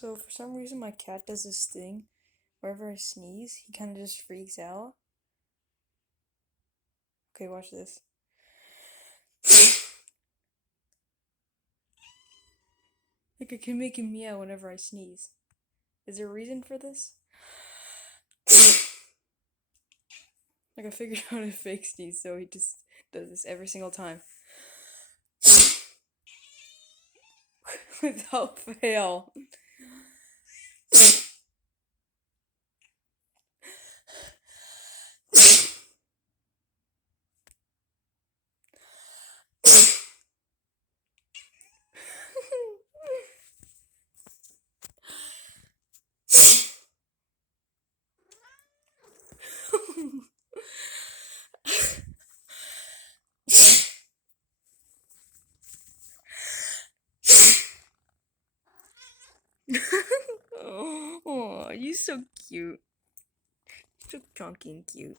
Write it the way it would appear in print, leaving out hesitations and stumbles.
So for some reason my cat does this thing. Wherever I sneeze, he kind of just freaks out. Okay, watch this. Like I can make him meow whenever I sneeze. Is there a reason for this? Like I figured out a fake sneeze, so he just does this every single time. Without fail. Oh, you're so cute. So chunky and cute.